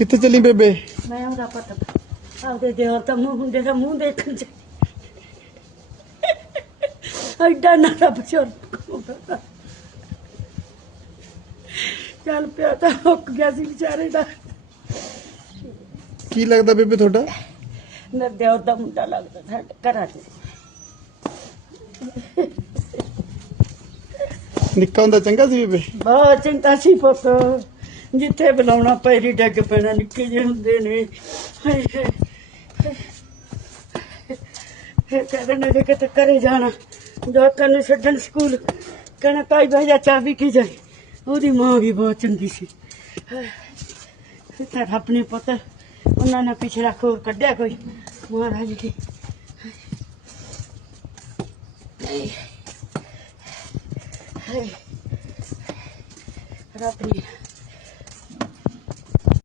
ਕਿੱਥੇ ਚੱਲੀ ਬੇਬੇ? ਮੈਂ ਉਹਦਾ ਪਤਾ ਆਪਦੇ ਦਿਓਰ ਤਾਂ ਮੂੰਹ ਹੁੰਦੇ ਦਾ ਮੂੰਹ ਦੇਖਣ ਚ। ਐਡਾ ਨਾ ਦਾ ਬਜ਼ੁਰਗ ਚੱਲ ਪਿਆ ਤਾਂ ਹੁੱਕ ਗਿਆ ਸੀ ਵਿਚਾਰੇ ਦਾ। ਕੀ ਲੱਗਦਾ ਬੇਬੇ ਤੁਹਾਡਾ? ਮੇਰੇ ਦਿਓਰ ਦਾ ਮੁੰਡਾ ਲੱਗਦਾ ਸਾਡੇ ਘਰਾਂ 'ਚ। ਨਿੱਕਾ ਹੁੰਦਾ ਚੰਗਾ ਸੀ ਬੇਬੇ? ਬਹੁਤ ਚਿੰਤਾ ਸੀ ਪੁੱਤ। ਜਿੱਥੇ ਬੁਲਾਉਣਾ ਪੈਰੀ ਡੱਗ ਪੈਣਾ ਨਿੱਕੇ ਜਿਹੇ ਹੁੰਦੇ ਨੇ ਹਾਏ ਹਾਏ ਇਹ ਕਹਿੰਦੇ ਨੇ ਕਿ ਕਿਤੇ ਘਰੇ ਜਾਣਾ ਜਵਾਕਾਂ ਨੂੰ ਛੱਡਣ ਸਕੂਲ ਕਹਿੰਦਾ ਤਾਈ ਭਾਈ ਜਾ ਚਾਬੀ ਕੀ ਜਾਏ ਉਹਦੀ ਮਾਂ ਵੀ ਬਹੁਤ ਚੰਗੀ ਸੀ ਤਾਂ ਆਪਣੇ ਪੁੱਤ ਉਹਨਾਂ ਨੇ ਪਿਛਲਾ ਖੋਰ ਕੱਢਿਆ ਕੋਈ ਮਹਾਰਾਜ ਕੀ ਹਾਏ ਹਾਏ ਰੱਬ ਨੇ